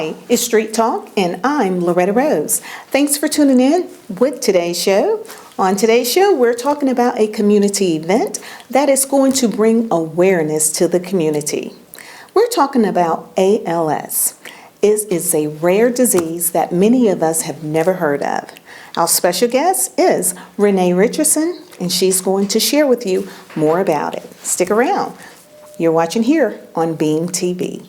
Hi, it's Street Talk, and I'm Loretta Rose. Thanks for tuning in with today's show. On today's show, we're talking about a community event that is going to bring awareness to the community. We're talking about ALS. It is a rare disease that many of us have never heard of. Our special guest is Renee Richardson, and she's going to share with you more about it. Stick around. You're watching here on Beam TV.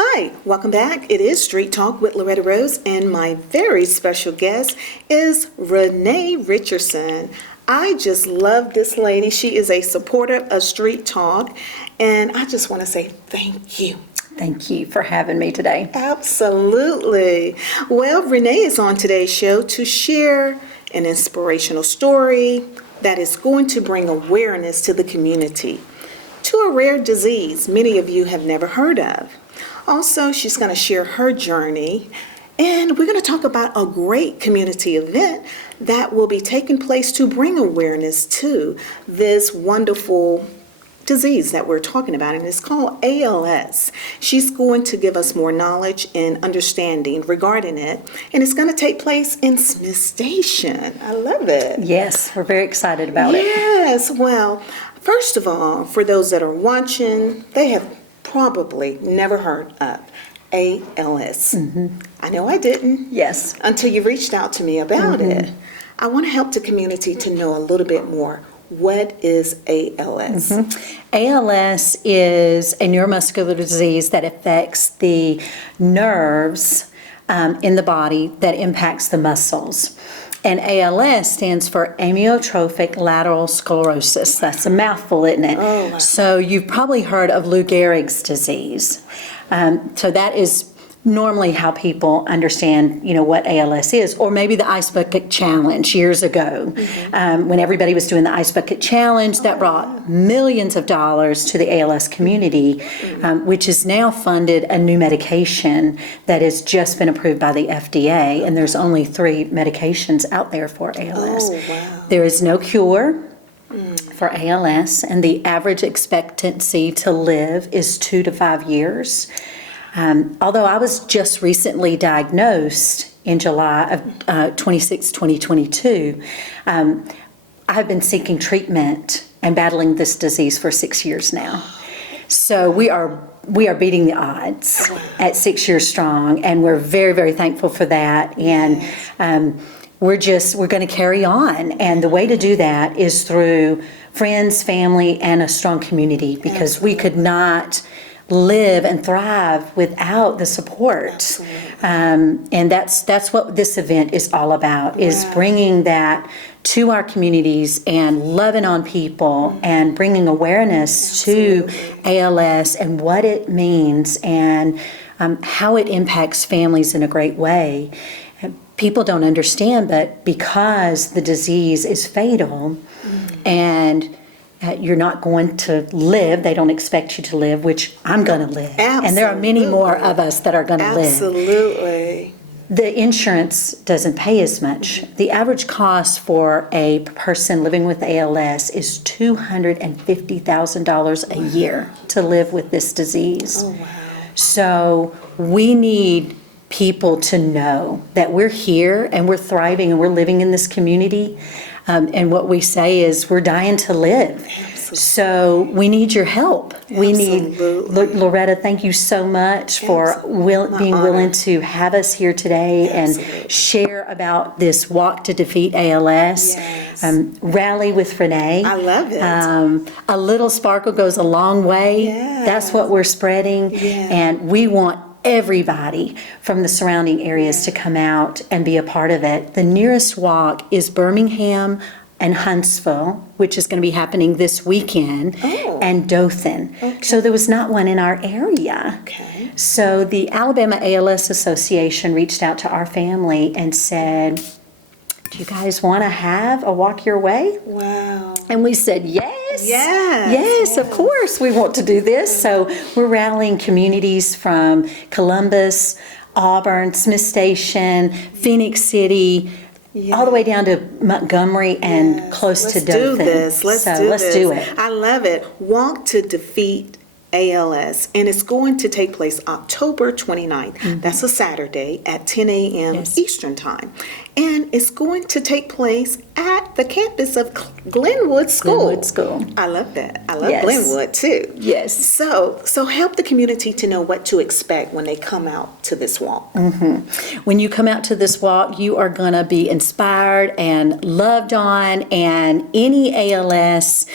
Hi, welcome back. It is Street Talk with Loretta Rose, and my very special guest is Renee Richardson. I just love this lady. She is a supporter of Street Talk, and I just want to say thank you. Thank you for having me today. Absolutely. Well, Renee is on today's show to share an inspirational story that is going to bring awareness to the community to a rare disease many of you have never heard of. Also, she's going to share her journey, and we're going to talk about a great community event that will be taking place to bring awareness to this wonderful disease that we're talking about, and it's called ALS. She's going to give us more knowledge and understanding regarding it, and it's going to take place in Smith Station. I love it. Yes, we're very excited about it. Yes, well, first of all, for those that are watching, they have probably never heard of ALS. I know I didn't. Yes. Until you reached out to me about it. I want to help the community to know a little bit more. What is ALS? ALS is a neuromuscular disease that affects the nerves in the body that impacts the muscles. And ALS stands for amyotrophic lateral sclerosis. That's a mouthful, isn't it? Oh, wow. So you've probably heard of Lou Gehrig's disease. So that is normally how people understand, what ALS is, or maybe the Ice Bucket Challenge years ago, when everybody was doing the Ice Bucket Challenge. That brought millions of dollars to the ALS community, which has now funded a new medication that has just been approved by the FDA, and there's only 3 medications out there for ALS. Oh, wow. There is no cure for ALS, and the average expectancy to live is 2 to 5 years. Although I was just recently diagnosed in July of 2022, I have been seeking treatment and battling this disease for 6 years now. So we are beating the odds at 6 years strong, and we're very, very thankful for that. And we're going to carry on, and the way to do that is through friends, family, and a strong community, because we could not live and thrive without the support. And that's what this event is all about, is bringing that to our communities and loving on people and bringing awareness to ALS and what it means and how it impacts families in a great way. People don't understand, but because the disease is fatal and you're not going to live, they don't expect you to live, which I'm going to live. Absolutely. And there are many more of us that are going to live. Absolutely. The insurance doesn't pay as much. The average cost for a person living with ALS is $250,000 a year to live with this disease. Oh, wow. So we need people to know that we're here and we're thriving and we're living in this community. And what we say is we're dying to live. Absolutely. So we need your help. We need, Loretta, thank you so much for being willing to have us here today and share about this walk to defeat ALS. Yes. Rally with Renee. I love it. A little sparkle goes a long way. Yes. That's what we're spreading. Yes. And we want everybody from the surrounding areas to come out and be a part of it. The nearest walk is Birmingham, and Huntsville, which is going to be happening this weekend, Oh. and Dothan. Okay. So there was not one in our area. Okay. So the Alabama ALS Association reached out to our family and said, do you guys want to have a Walk Your Way? Wow. And we said, yes. Yes, Of course we want to do this. So we're rallying communities from Columbus, Auburn, Smith Station, Phoenix City, all the way down to Montgomery and Yes. close to Let's Dothan. do this. Let's do it. I love it. Walk to Defeat ALS, and it's going to take place October 29th. That's a Saturday at 10 a.m. Yes. Eastern Time. And it's going to take place at the campus of Glenwood School. Glenwood School. I love that. I love Yes. Glenwood too. Yes. So help the community to know what to expect when they come out to this walk. When you come out to this walk, you are going to be inspired and loved on, and any ALS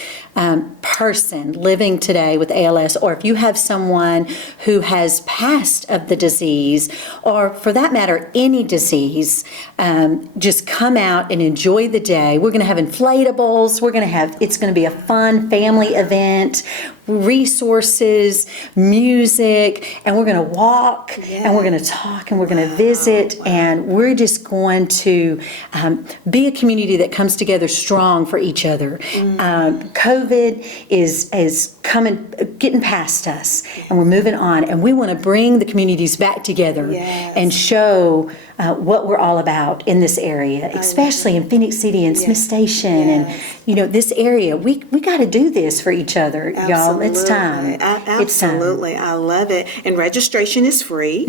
person living today with ALS, or if you have someone who has passed of the disease, or for that matter, any disease, just come out and enjoy the day. We're going to have inflatables. It's going to be a fun family event, resources, music, and we're going to walk, and we're going to talk, and we're going to visit, and we're just going to be a community that comes together strong for each other. COVID is getting past us, and we're moving on, and we want to bring the communities back together and show what we're all about in this area, especially in Phoenix City and Smith Station, and this area. We got to do this for each other, y'all. It's time. Absolutely. I love it. And registration is free.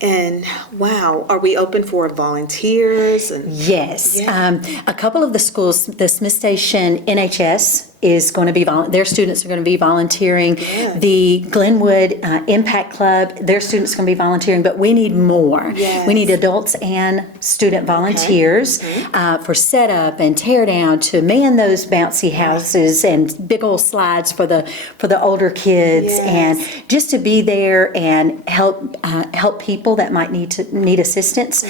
And wow, are we open for volunteers? Yes. A couple of the schools, the Smith Station NHS is going to be, their students are going to be volunteering. Yes. The Glenwood Impact Club, their students are going to be volunteering, but we need more. Yes. We need adults and student volunteers for setup and tear down, to man those bouncy houses and big old slides for the older kids, and just to be there and help people that might need assistance.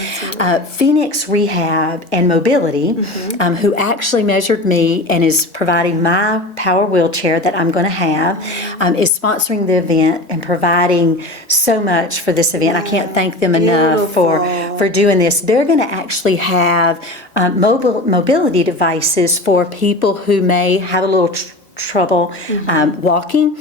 Phoenix Rehab and Mobility, who actually measured me and is providing my power wheelchair that I'm going to have, is sponsoring the event and providing so much for this event. I can't thank them enough for doing this. They're going to actually have mobility devices for people who may have a little trouble walking.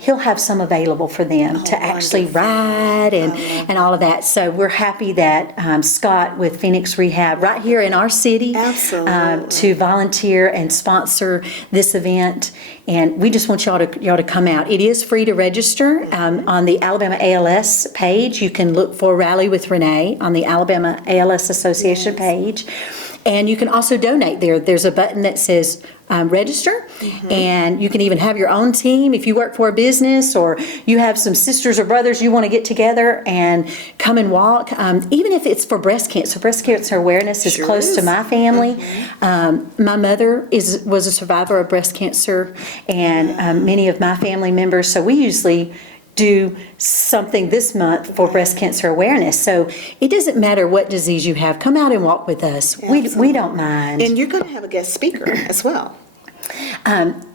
He'll have some available for them to actually ride and all of that. So we're happy that Scott with Phoenix Rehab right here in our city to volunteer and sponsor this event. And we just want y'all to come out. It is free to register. On the Alabama ALS page, you can look for Rally with Renee on the Alabama ALS Association page. And you can also donate there. There's a button that says register, and you can even have your own team if you work for a business, or you have some sisters or brothers you want to get together and come and walk. Even if it's for breast cancer. Breast cancer awareness is close to my family. My mother was a survivor of breast cancer, and many of my family members. So we usually do something this month for breast cancer awareness. So it doesn't matter what disease you have. Come out and walk with us. We don't mind. And you're going to have a guest speaker as well.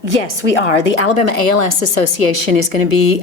Yes, we are. The Alabama ALS Association is going to be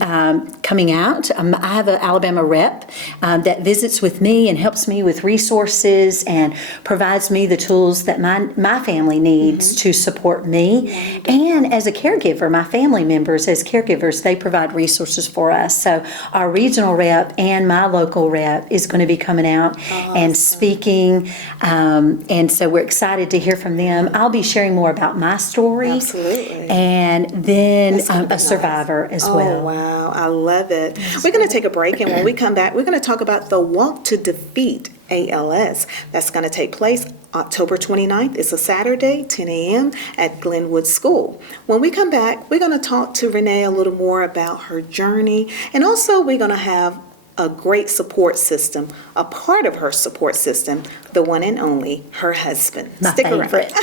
coming out. I have an Alabama rep that visits with me and helps me with resources and provides me the tools that my family needs to support me. And as a caregiver, my family members as caregivers, they provide resources for us. So our regional rep and my local rep is going to be coming out and speaking. And so we're excited to hear from them. I'll be sharing more about my story. Absolutely. And then a survivor as well. Oh, wow. I love it. We're going to take a break, and when we come back, we're going to talk about the Walk to Defeat ALS. That's going to take place October 29th. It's a Saturday, 10 a.m. at Glenwood School. When we come back, we're going to talk to Renee a little more about her journey, and also we're going to have a great support system, a part of her support system, the one and only, her husband. My Stick favorite. around.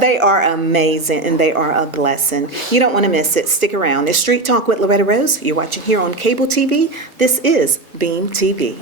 They are amazing, and they are a blessing. You don't want to miss it. Stick around. It's Street Talk with Loretta Rose. You're watching here on cable TV. This is Beam TV.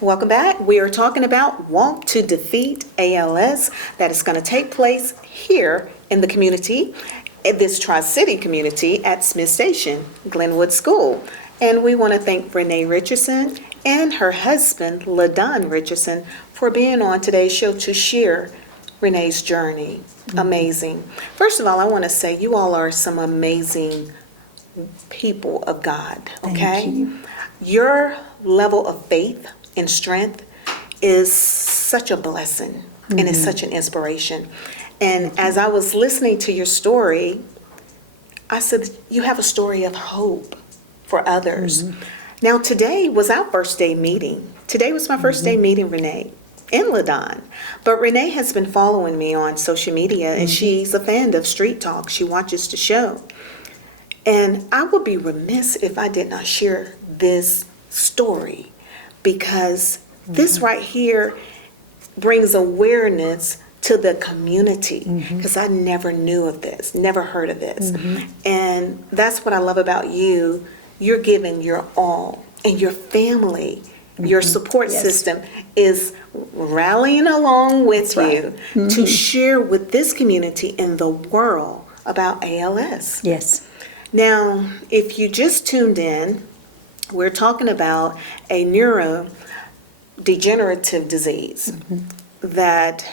Welcome back. We are talking about Walk to Defeat ALS that is going to take place here in the community, in this Tri-City community at Smith Station, Glenwood School. And we want to thank Renee Richardson and her husband, LaDon Richardson, for being on today's show to share Renee's journey. Amazing. First of all, I want to say you all are some amazing people of God, okay? Thank you. Your level of faith and strength is such a blessing and is such an inspiration. And as I was listening to your story, I said, you have a story of hope for others. Now, today was our first day meeting. Today was my first day meeting Renee and LaDon. But Renee has been following me on social media, and she's a fan of Street Talk. She watches the show. And I would be remiss if I did not share this story, because this right here brings awareness to the community, because I never knew of this, never heard of this. And that's what I love about you. You're giving your all, and your family, your support system is rallying along with you to share with this community and the world about ALS. Yes. Now, if you just tuned in, we're talking about a neurodegenerative disease that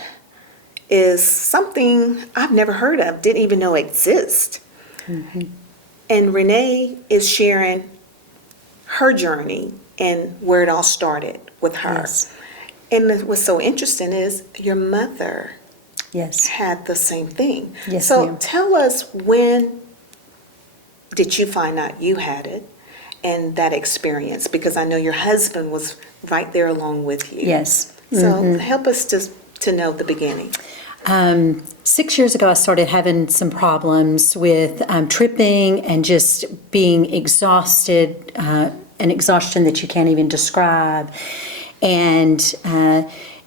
is something I've never heard of, didn't even know exists. And Renee is sharing her journey and where it all started with her. Yes. And what's so interesting is your mother Yes. had the same thing. Yes, So ma'am. tell us, when did you find out you had it and that experience? Because I know your husband was right there along with you. Yes. So help us to know the beginning. 6 years ago, I started having some problems with tripping and just being exhausted, an exhaustion that you can't even describe. And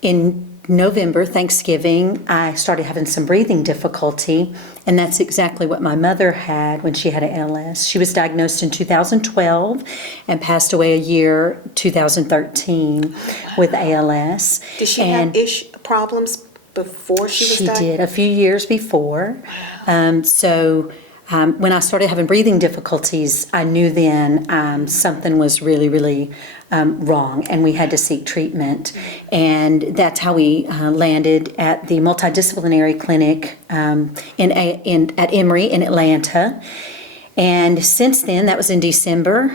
in November, Thanksgiving, I started having some breathing difficulty, and that's exactly what my mother had when she had ALS. She was diagnosed in 2012 and passed away a year, 2013, with ALS. Did she have problems before she was diagnosed? She did, a few years before. When I started having breathing difficulties, I knew then something was really, really wrong, and we had to seek treatment. And that's how we landed at the multidisciplinary clinic at Emory in Atlanta. And since then, that was in December,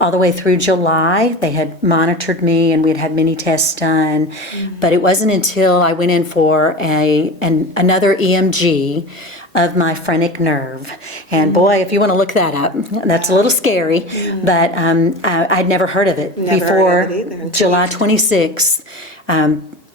all the way through July, they had monitored me and we had had many tests done. But it wasn't until I went in for another EMG of my phrenic nerve. And boy, if you want to look that up, that's a little scary, but I'd never heard of it before July 26th.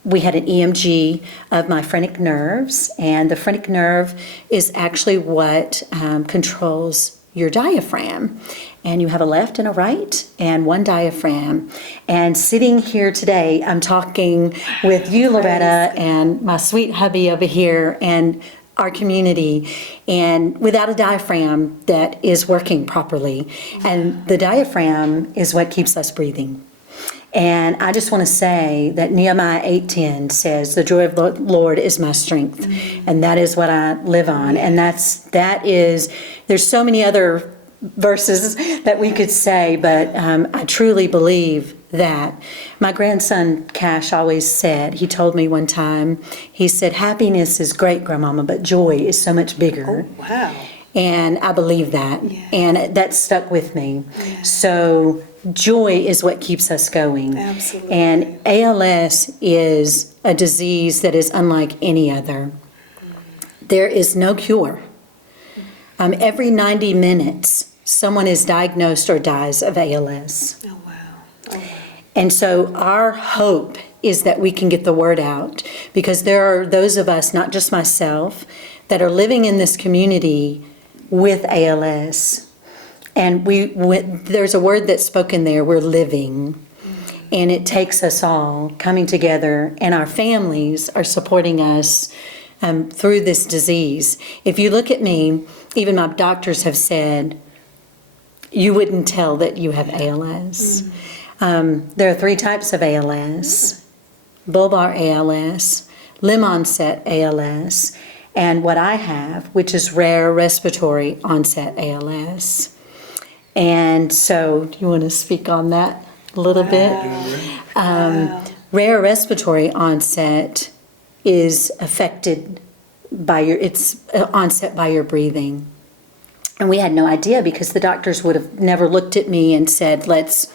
We had an EMG of my phrenic nerves, and the phrenic nerve is actually what controls your diaphragm. And you have a left and a right and one diaphragm. And sitting here today, I'm talking with you, Loretta, and my sweet hubby over here, and our community, and without a diaphragm that is working properly. And the diaphragm is what keeps us breathing. And I just want to say that Nehemiah 8:10 says, "The joy of the Lord is my strength," and that is what I live on. And there's so many other verses that we could say, but I truly believe that. My grandson Cash always said, he told me one time, he said, "Happiness is great, Grandmama, but joy is so much bigger." Oh, wow. And I believe that, and that stuck with me. So joy is what keeps us going. Absolutely. And ALS is a disease that is unlike any other. There is no cure. Every 90 minutes, someone is diagnosed or dies of ALS. Oh, wow. Oh, wow. And so our hope is that we can get the word out, because there are those of us, not just myself, that are living in this community with ALS. And there's a word that's spoken there, we're living. And it takes us all coming together, and our families are supporting us through this disease. If you look at me, even my doctors have said, you wouldn't tell that you have ALS. There are 3 types of ALS: bulbar ALS, limb onset ALS, and what I have, which is rare respiratory onset ALS. And so, do you want to speak on that a little bit? Rare respiratory onset is affected by it's onset by your breathing. And we had no idea because the doctors would have never looked at me and said, let's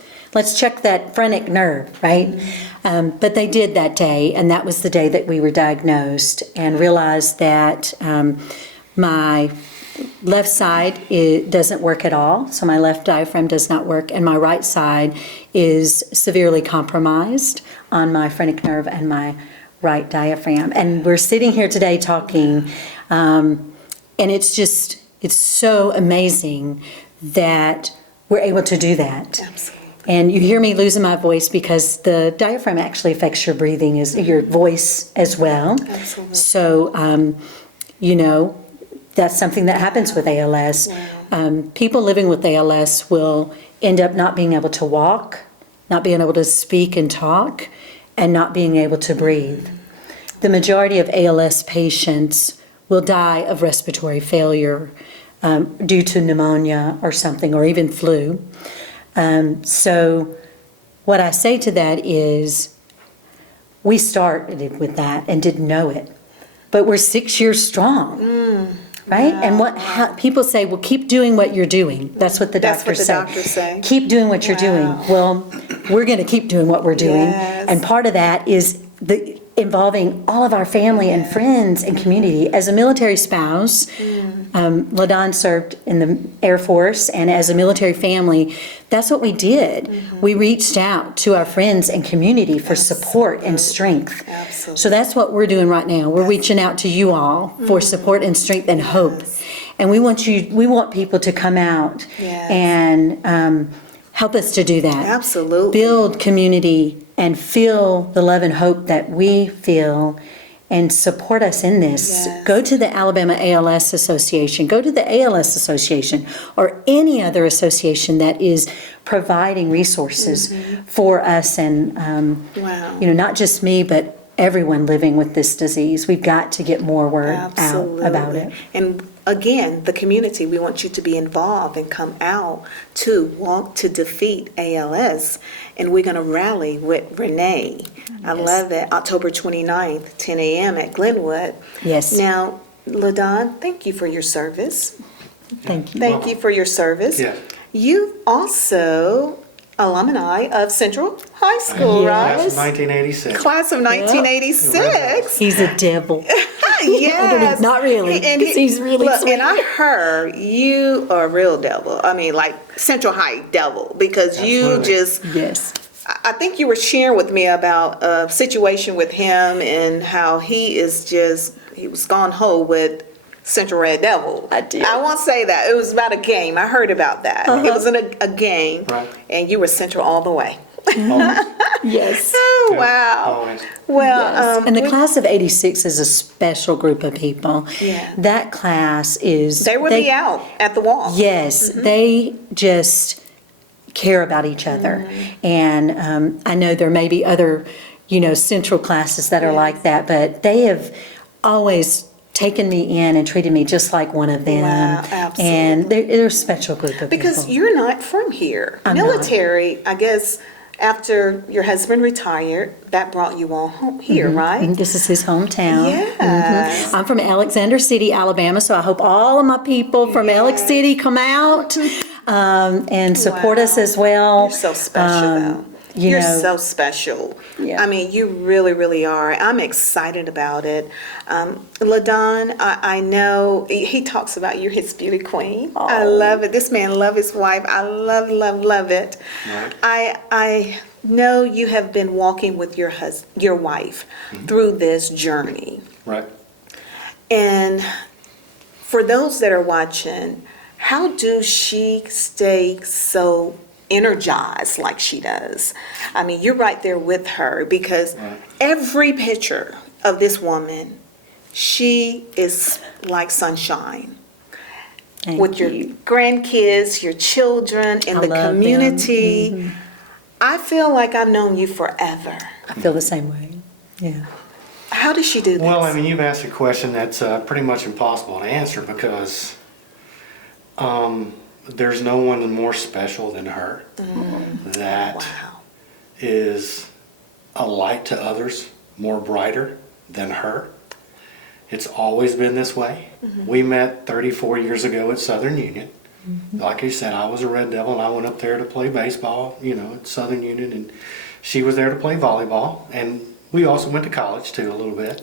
check that phrenic nerve, right? But they did that day, and that was the day that we were diagnosed and realized that my left side doesn't work at all, so my left diaphragm does not work, and my right side is severely compromised on my phrenic nerve and my right diaphragm. And we're sitting here today talking, and it's so amazing that we're able to do that. Absolutely. And you hear me losing my voice because the diaphragm actually affects your breathing, your voice as well. Absolutely. So, that's something that happens with ALS. Wow. People living with ALS will end up not being able to walk, not being able to speak and talk, and not being able to breathe. The majority of ALS patients will die of respiratory failure due to pneumonia or something, or even flu. So what I say to that is, we started with that and didn't know it, but we're 6 years strong, right? Wow. And people say, well, keep doing what you're doing. That's what the doctors say. Keep doing what you're doing. Well, we're going to keep doing what we're doing. Yes. And part of that is involving all of our family and friends and community. As a military spouse, LaDon served in the Air Force, and as a military family, that's what we did. We reached out to our friends and community for support and strength. Absolutely. So that's what we're doing right now. We're reaching out to you all for support and strength and hope. And we want people to come out and help us to do that. Absolutely. Build community and feel the love and hope that we feel and support us in this. Yes. Go to the Alabama ALS Association, go to the ALS Association, or any other association that is providing resources for us, and Wow. not just me, but everyone living with this disease. We've got to get more word out about it. And again, the community, we want you to be involved and come out to walk to defeat ALS. And we're going to rally with Renee. I love it. October 29th, 10 a.m. at Glenwood. Yes. Now, LaDon, thank you for your service. Thank you. Thank you for your service. Yes. You also alumni of Central High School, Yeah. Class of right? 1986. Class of 1986. He's a devil. Yes. Not really, And 'cause he's really look, sweet. and I heard you are a real devil. I mean, like Central High devil, because you Absolutely. just, Yes. I think you were sharing with me about a situation with him and how he was gone ho with Central Red Devil. I did. I won't say that. It was about a game. I heard about that. It was in a game, Right. and you were Central all the way. Always. Yes. Oh, Yeah, wow. always. Well, And the class of 86 is a special group of people. Yeah. That class is... they were the out at the wall. Yes, they just care about each other. And I know there may be other, central classes that are like that, but they have always taken me in and treated me just like one of them. Wow, absolutely. And they're a special group of Because people. you're not from here. I'm not. Military, I guess, after your husband retired, that brought you all home here, right? This is his hometown. Yes. I'm from Alexander City, Alabama, so I hope all of my people from Alex City come out and support us as well. You're so special, though. You're so special. Yeah. I mean, you really, really are. I'm excited about it. LaDon, I know he talks about you're his beauty queen. I love it. This man loves his wife. I love it. Right. I know you have been walking with your wife through this journey. Right. And for those that are watching, how do she stay so energized like she does? I mean, you're right there with her, because every picture of this woman, she is like sunshine. Thank With your you. grandkids, your children, and I the love them. community. I feel like I've known you forever. I feel the same way. Yeah. How does she do this? Well, I mean, you've asked a question that's pretty much impossible to answer because there's no one more special than her that Wow. is a light to others, more brighter than her. It's always been this way. We met 34 years ago at Southern Union. Like you said, I was a Red Devil and I went up there to play baseball, at Southern Union, and she was there to play volleyball. And we also went to college too a little bit.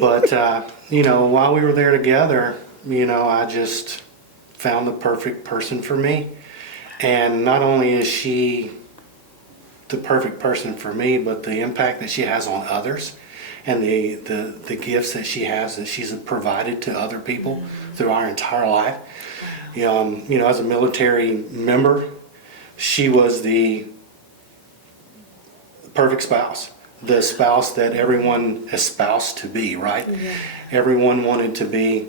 But, while we were there together, I just found the perfect person for me. And not only is she the perfect person for me, but the impact that she has on others and the gifts that she has that she's provided to other people through our entire life. As a military member, she was the perfect spouse. The spouse that everyone espoused to be, right? Yeah. Everyone wanted to be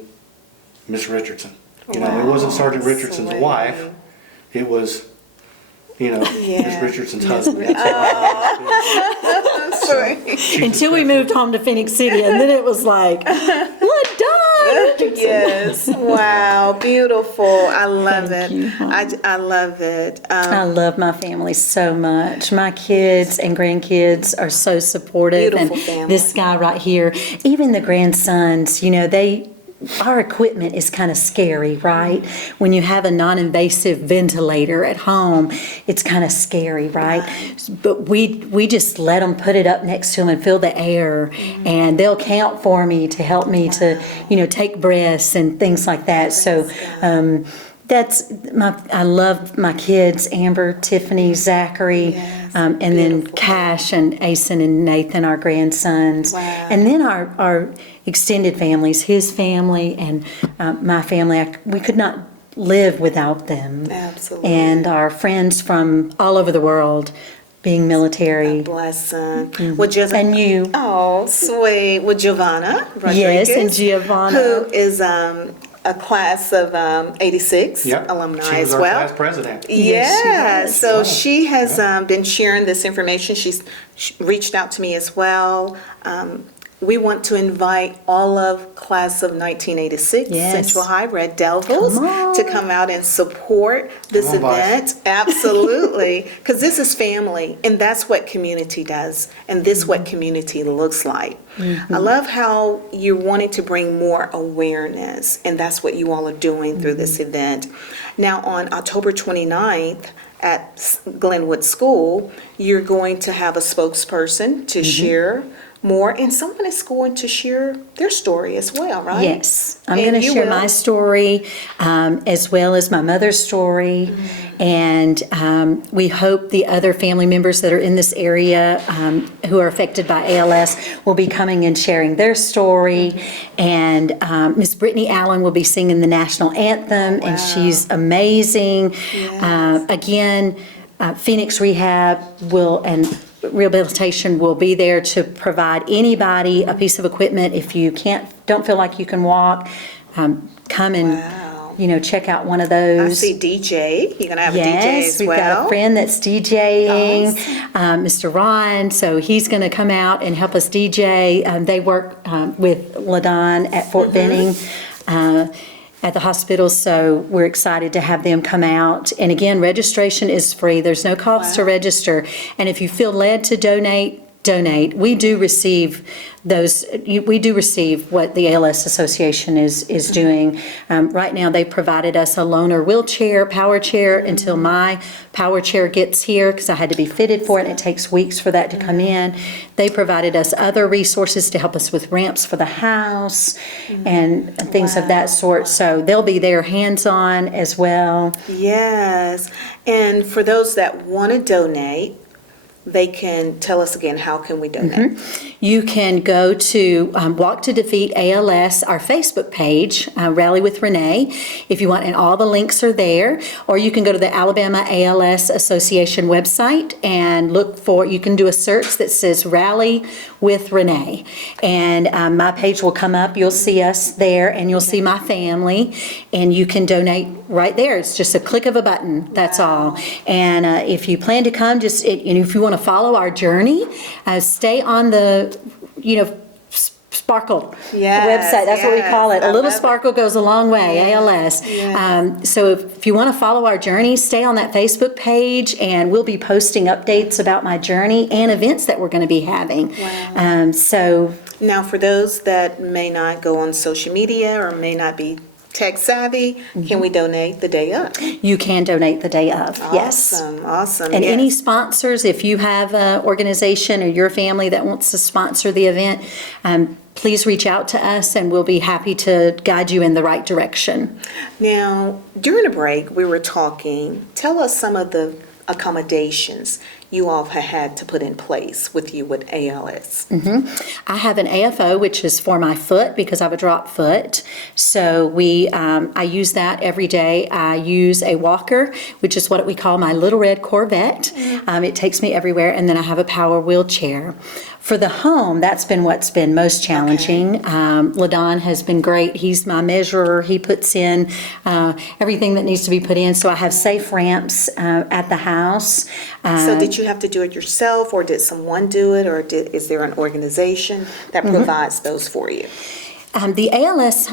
Miss Richardson. It wasn't Sergeant Richardson's wife. It was, Miss Richardson's husband. Until we moved home to Phoenix City, and then it was like, LaDon Richardson. Yes. Wow. Beautiful. I love it. you. I love it. I love my family so much. My kids and grandkids are so supportive. Beautiful and family. This guy right here, even the grandsons, our equipment is kind of scary, right? When you have a non-invasive ventilator at home, it's kind of scary, right? But we just let them put it up next to them and feel the air, and they'll count for me to help me to, take breaths and things like that. So I love my kids, Amber, Tiffany, Zachary, and then Cash and Asen and Nathan, our grandsons. Wow. And then our extended families, his family and my family. We could not live without them. Absolutely. And our friends from all over the world, being military. Bless them. And you. Oh, sweet. With Giovanna Rodriguez. Yes, and Giovanna. Who is a class of 86 Yep. alumni She was as our well. class president. Yeah, Yes, she so was. she has been sharing this information. She's reached out to me as well. We want to invite all of class of 1986 Yes. Central High Red Devils Come on. to come out and support this Come on, Vice. event. Absolutely, because this is family, and that's what community does, and this is what community looks like. I love how you're wanting to bring more awareness, and that's what you all are doing through this event. Now, on October 29th, at Glenwood School, you're going to have a spokesperson to share more, and someone is going to share their story as well, right? Yes, I'm And going to you share will. my story as well as my mother's story. And we hope the other family members that are in this area who are affected by ALS will be coming and sharing their story. And Miss Brittany Allen will be singing the national anthem, and she's amazing. Again, Phoenix Rehab and Rehabilitation will be there to provide anybody a piece of equipment. If you don't feel like you can walk, come and check out one of those. I see DJ. You're going to have a DJ Yes, as we've well. got a friend that's DJing, Mr. Ron, so he's going to come out and help us DJ. They work with LaDon at Fort Benning at the hospital, so we're excited to have them come out. And again, registration is free. There's no cost to register. And if you feel led to donate. We do receive what the ALS Association is doing. Right now, they provided us a loaner wheelchair, power chair, until my power chair gets here, because I had to be fitted for it, and it takes weeks for that to come in. They provided us other resources to help us with ramps for the house and things of that sort. So they'll be there hands-on as well. Yes, and for those that want to donate, they can tell us again, how can we donate? You can go to Walk to Defeat ALS, our Facebook page, Rally with Renee, if you want, and all the links are there. Or you can go to the Alabama ALS Association website and you can do a search that says Rally with Renee. And my page will come up, you'll see us there, and you'll see my family, and you can donate right there. It's just a click of a button, that's all. And if you plan to come, and if you want to follow our journey, stay on the, Sparkle website. That's what we call it. A little sparkle goes a long way, ALS. So if you want to follow our journey, stay on that Facebook page, and we'll be posting updates about my journey and events that we're going to be having. Now, for those that may not go on social media or may not be tech savvy, can we donate the day of? You can donate the day of, yes. Awesome. And any sponsors, if you have an organization or your family that wants to sponsor the event, please reach out to us and we'll be happy to guide you in the right direction. Now, during the break, we were talking. Tell us some of the accommodations you all have had to put in place with you with ALS. I have an AFO, which is for my foot because I have a drop foot. So I use that every day. I use a walker, which is what we call my little red Corvette. It takes me everywhere, and then I have a power wheelchair. For the home, that's been what's been most challenging. LaDon has been great. He's my measurer. He puts in everything that needs to be put in. So I have safe ramps at the house. So did you have to do it yourself, or did someone do it, or is there an organization that provides those for you? The ALS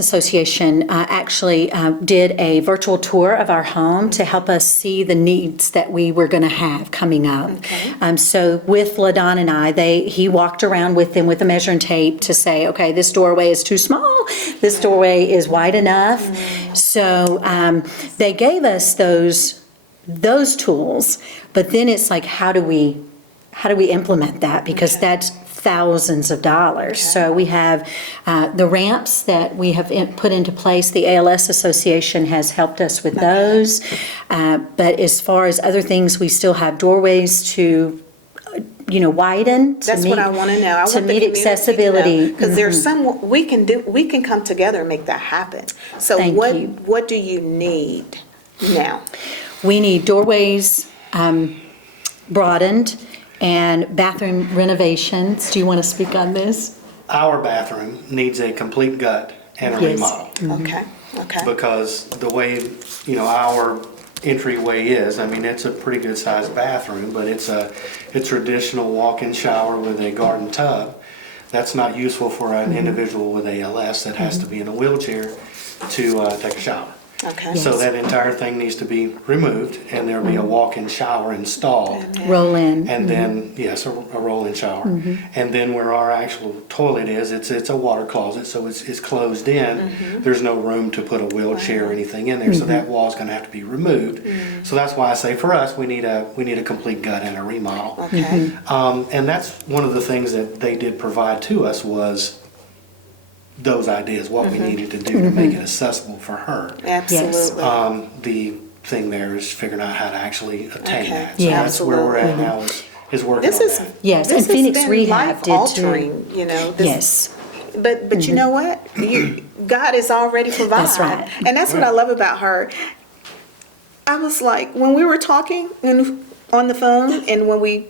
Association actually did a virtual tour of our home to help us see the needs that we were going to have coming up. So with LaDon and he walked around with them with a measuring tape to say, okay, this doorway is too small, this doorway is wide enough. So they gave us those tools, but then it's like, how do we implement that? Because that's thousands of dollars. So we have the ramps that we have put into place. The ALS Association has helped us with those. But as far as other things, we still have doorways to widen. That's what I want to know. To meet accessibility. Because there's some we can come together and make that happen. So what do you need now? We need doorways broadened and bathroom renovations. Do you want to speak on this? Our bathroom needs a complete gut and a remodel. Okay. Because the way, our entryway is, it's a pretty good sized bathroom, but it's a traditional walk-in shower with a garden tub. That's not useful for an individual with ALS that has to be in a wheelchair to take a shower. Okay. So that entire thing needs to be removed, and there'll be a walk-in shower installed. Roll in. And then, yes, a roll-in shower. And then where our actual toilet is, it's a water closet, so it's closed in. There's no room to put a wheelchair or anything in there, so that wall's going to have to be removed. So that's why I say for us, we need a complete gut and a remodel. Okay. And that's one of the things that they did provide to us was those ideas, what we needed to do to make it accessible for her. Absolutely. The thing there is figuring out how to actually attain that. So Yeah. that's where we're at now is working on that. Yes, This and Phoenix has been Rehab did life-altering, too. This, But you know what? God is already provided. That's right. And that's what I love about her. I was like, when we were talking on the phone and when we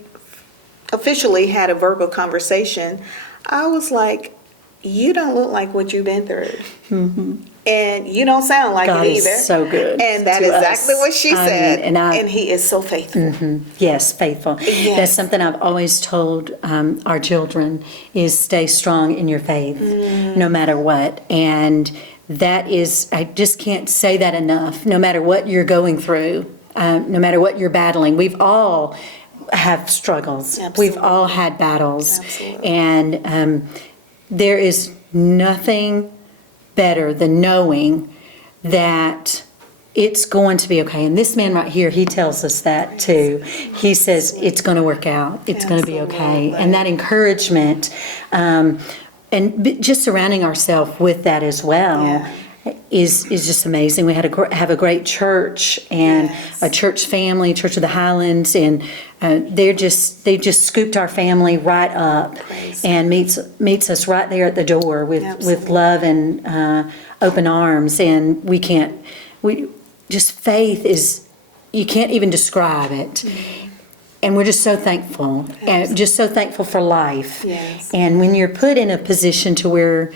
officially had a verbal conversation, I was like, you don't look like what you've been through. And you don't sound like God it either. is so good. And that to is exactly us. what she said. And he is so faithful. Yes, faithful. Yes. That's something I've always told our children is stay strong in your faith, no matter what. And that is, I just can't say that enough. No matter what you're going through, no matter what you're battling, we've all have struggles. Absolutely. We've all had battles. Absolutely. And there is nothing better than knowing that it's going to be okay. And this man right here, he tells us that too. He says it's going to work out. It's going to be okay. And that encouragement, and just surrounding ourselves with that as well. is just amazing. We had have a great church and Yes. a church family, Church of the Highlands, and they just scooped our family right up Praise and meets us right there at the door with Absolutely. love and open arms. And we just faith is, you can't even describe it. Mm-hmm. And we're just so thankful, and just so thankful for life. Yes. And when you're put in a position to where,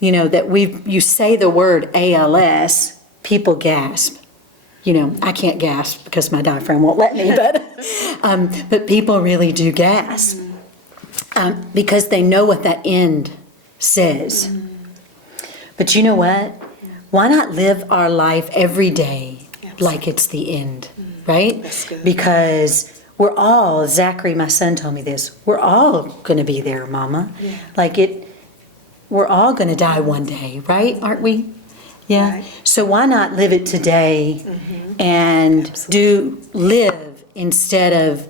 that you say the word ALS, people gasp. I can't gasp because my diaphragm won't let me, but people really do gasp because they know what that end says. But you know what? Why not live our life every day like it's the end, right? That's good. Because we're all, Zachary, my son, told me this, we're all going to be there, Mama. Yeah. We're all going to die one day, right? Aren't we? Yeah. Right. So why not live it today and live instead of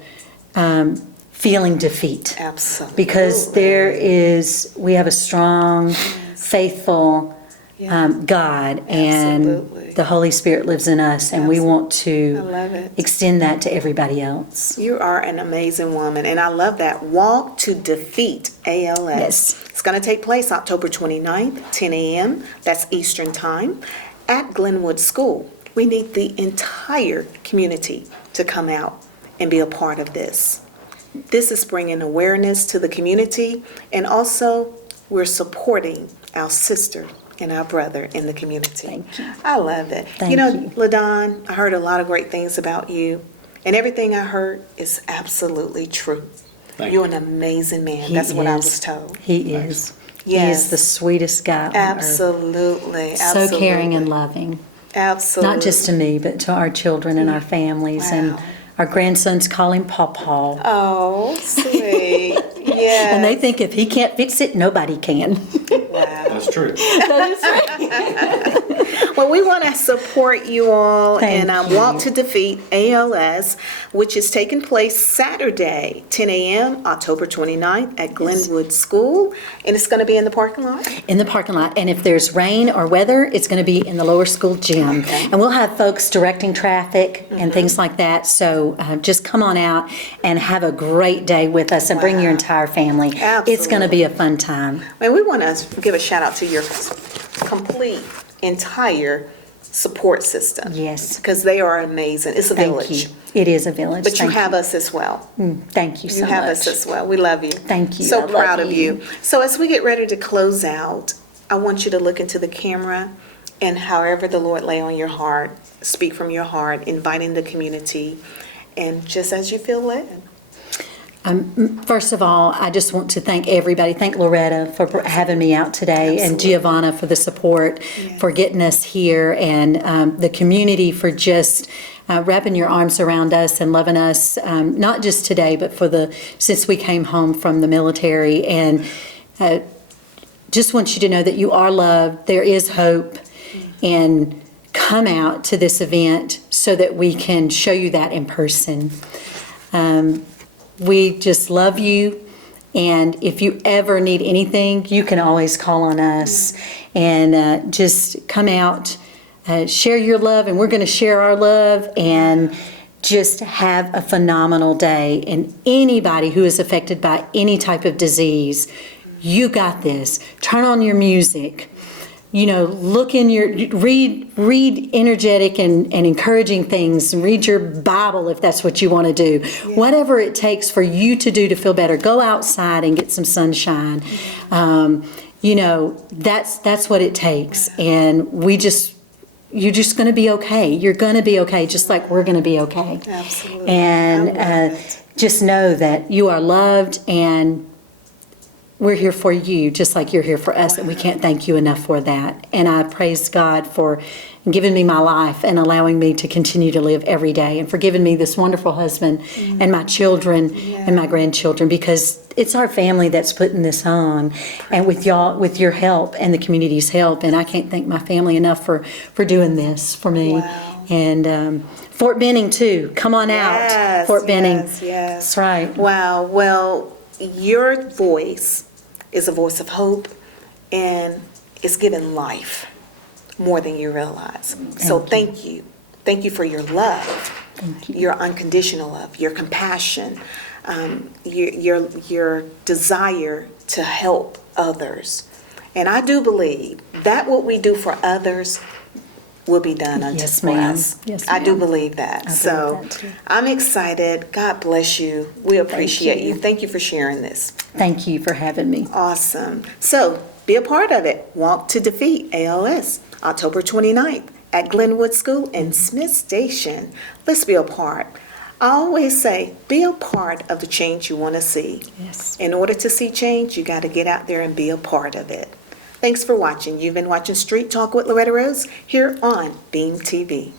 feeling defeat? Absolutely. Because we have a strong, faithful God, and Absolutely. the Holy Spirit lives in us, and we want I to love it. extend that to everybody else. You are an amazing woman, and I love that. Walk to Defeat ALS. Yes. It's going to take place October 29th, 10 a.m. That's Eastern Time at Glenwood School. We need the entire community to come out and be a part of this. This is bringing awareness to the community, and also we're supporting our sister and our brother in the community. Thank you. I love it. Thank you. you. LaDon, I heard a lot of great things about you, and everything I heard is absolutely true. Thank You're you. an amazing man. He That's what I is. was told. He is. He Yes. is the sweetest guy on Absolutely. earth. Absolutely. So caring and loving. Absolutely. Not just to me, but to our children and our families. And Wow. our grandsons call him Pawpaw. Oh, sweet. Yes. And they think if he can't fix it, nobody can. Wow. That's true. Well, we want to support you all Thank and you. Walk to Defeat ALS, which is taking place Saturday, 10 a.m., October 29th at Glenwood School. And it's going to be in the parking lot? In the parking lot. And if there's rain or weather, it's going to be in the lower school gym. Okay. And we'll have folks directing traffic and things like that. So just come on out and have a great day with us and bring your entire family. It's going to be a fun time. And we want to give a shout out to your complete, entire support system. Yes. Because they are amazing. It's a Thank village. you. It is a village. But you Thank have us as well. Thank you so You have much. us as well. We love you. Thank you. So I love proud of you. you. So as we get ready to close out, I want you to look into the camera and however the Lord lay on your heart, speak from your heart, inviting the community, and just as you feel led. First of all, I just want to thank everybody. Thank Loretta for having me out today, and Absolutely. Giovanna for the support, Yes. for getting us here, and the community for just wrapping your arms around us and loving us, not just today, but since we came home from the military. And just want you to know that you are loved. There is hope, and come out to this event so that we can show you that in person. We just love you, and if you ever need anything, you can always call on us, and just come out, share your love, and we're going to share our love, and just have a phenomenal day. And anybody who is affected by any type of disease, you got this. Turn on your music. Look in read energetic and encouraging things. Read your Bible if that's what you want to do. Yeah. Whatever it takes for you to do to feel better. Go outside and get some sunshine. That's what it takes. And you're just going to be okay. You're going to be okay, just like we're going to be okay. Absolutely. And just know that you are loved, and we're here for you, just like you're here for us, and we can't thank you enough for that. And I praise God for giving me my life and allowing me to continue to live every day, and for giving me this wonderful husband and my children and my grandchildren, because it's our family that's putting this on, and with your help and the community's help. And I can't thank my family enough for doing this for me. Wow. And Fort Benning too. Come on out, Fort Benning. Yes. That's right. Wow. Well, your voice is a voice of hope, and it's giving life. more than you realize. So thank you. Thank you for your love, Thank you. your unconditional love, your compassion, your desire to help others. And I do believe that what we do for others will be done unto Yes, for ma'am. us. Yes, I do ma'am. believe that. I So believe that too. I'm excited. God bless you. We appreciate you. you. Thank you for sharing this. Thank you for having me. Awesome. So be a part of it. Walk to Defeat ALS, October 29th at Glenwood School in Smith Station. Let's be a part. I always say, be a part of the change you want to see. Yes. In order to see change, you got to get out there and be a part of it. Thanks for watching. You've been watching Street Talk with Loretta Rose here on Beam TV.